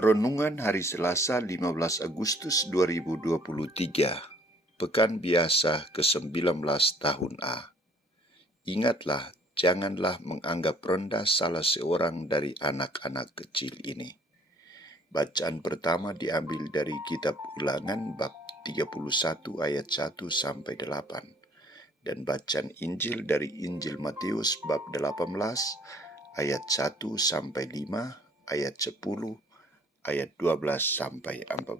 Renungan Hari Selasa 15 Agustus 2023, Pekan Biasa ke-19 tahun A. Ingatlah, janganlah menganggap rendah salah seorang dari anak-anak kecil ini. Bacaan pertama diambil dari kitab Ulangan bab 31 ayat 1 sampai 8 dan bacaan Injil dari Injil Matius bab 18 ayat 1 sampai 5, ayat 10, ayat 12 sampai 14.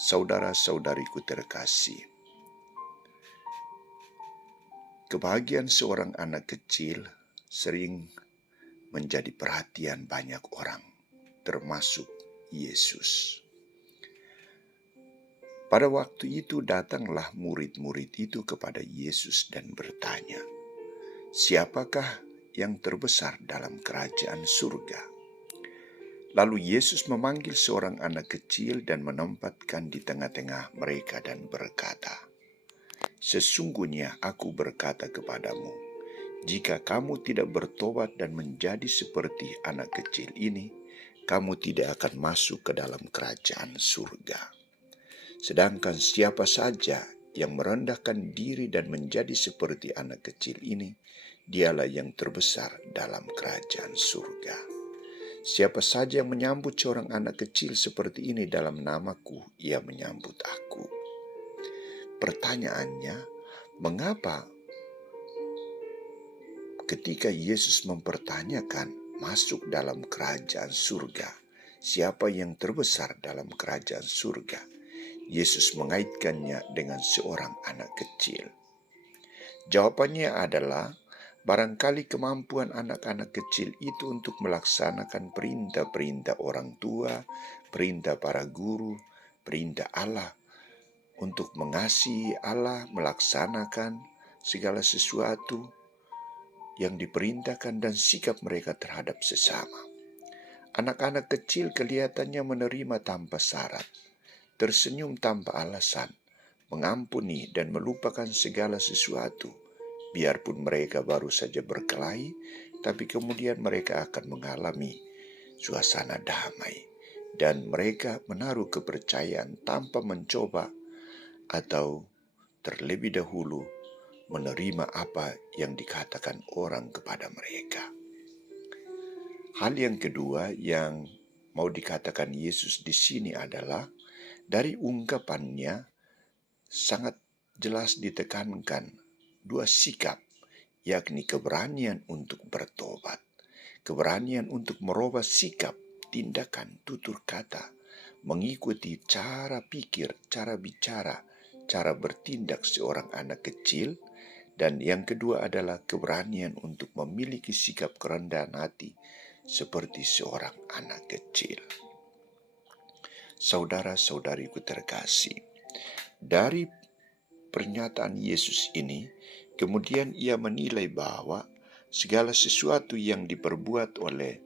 Saudara-saudariku terkasih, kebahagiaan seorang anak kecil sering menjadi perhatian banyak orang, termasuk Yesus. Pada waktu itu datanglah murid-murid itu kepada Yesus dan bertanya, "Siapakah yang terbesar dalam kerajaan surga?" Lalu Yesus memanggil seorang anak kecil dan menempatkan di tengah-tengah mereka dan berkata, "Sesungguhnya aku berkata kepadamu, jika kamu tidak bertobat dan menjadi seperti anak kecil ini, kamu tidak akan masuk ke dalam kerajaan surga. Sedangkan siapa saja yang merendahkan diri dan menjadi seperti anak kecil ini, dialah yang terbesar dalam kerajaan surga. Siapa saja yang menyambut seorang anak kecil seperti ini dalam namaku, ia menyambut aku." Pertanyaannya, mengapa ketika Yesus mempertanyakan masuk dalam kerajaan surga, siapa yang terbesar dalam kerajaan surga, Yesus mengaitkannya dengan seorang anak kecil? Jawabannya adalah, barangkali kemampuan anak-anak kecil itu untuk melaksanakan perintah-perintah orang tua, perintah para guru, perintah Allah, untuk mengasihi Allah, melaksanakan segala sesuatu yang diperintahkan dan sikap mereka terhadap sesama. Anak-anak kecil kelihatannya menerima tanpa syarat, tersenyum tanpa alasan, mengampuni dan melupakan segala sesuatu. Biarpun mereka baru saja berkelahi, tapi kemudian mereka akan mengalami suasana damai. Dan mereka menaruh kepercayaan tanpa mencoba atau terlebih dahulu menerima apa yang dikatakan orang kepada mereka. Hal yang kedua yang mau dikatakan Yesus di sini adalah, dari ungkapannya sangat jelas ditekankan dua sikap, yakni keberanian untuk bertobat, keberanian untuk merubah sikap, tindakan, tutur kata, mengikuti cara pikir, cara bicara, cara bertindak seorang anak kecil, dan yang kedua adalah keberanian untuk memiliki sikap kerendahan hati seperti seorang anak kecil. Saudara-saudariku terkasih, dari pernyataan Yesus ini, kemudian ia menilai bahwa segala sesuatu yang diperbuat oleh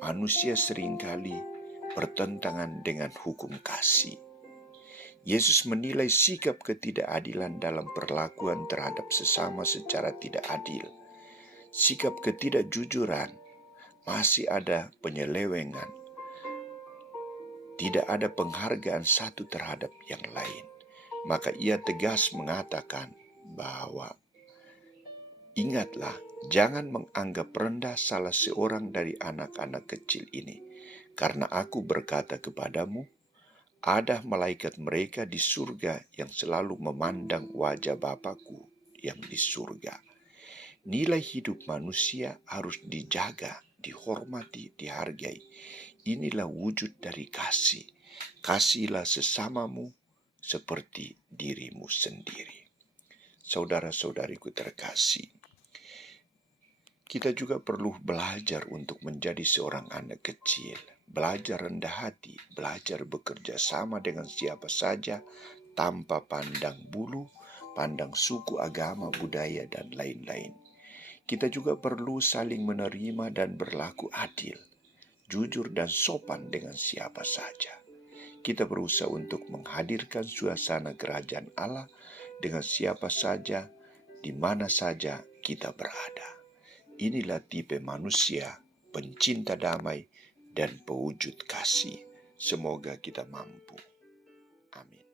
manusia seringkali bertentangan dengan hukum kasih. Yesus menilai sikap ketidakadilan dalam perlakuan terhadap sesama secara tidak adil, sikap ketidakjujuran, masih ada penyelewengan, tidak ada penghargaan satu terhadap yang lain. Maka ia tegas mengatakan bahwa, ingatlah, jangan menganggap rendah salah seorang dari anak-anak kecil ini, karena aku berkata kepadamu, ada malaikat mereka di surga yang selalu memandang wajah Bapakku yang di surga. Nilai hidup manusia harus dijaga, dihormati, dihargai. Inilah wujud dari kasih. Kasihilah sesamamu seperti dirimu sendiri. Saudara-saudariku terkasih, kita juga perlu belajar untuk menjadi seorang anak kecil, belajar rendah hati, belajar bekerja sama dengan siapa saja tanpa pandang bulu, pandang suku, agama, budaya, dan lain-lain. Kita juga perlu saling menerima dan berlaku adil, jujur dan sopan dengan siapa saja. Kita berusaha untuk menghadirkan suasana kerajaan Allah dengan siapa saja, di mana saja kita berada. Inilah tipe manusia pencinta damai dan pewujud kasih. Semoga kita mampu. Amin.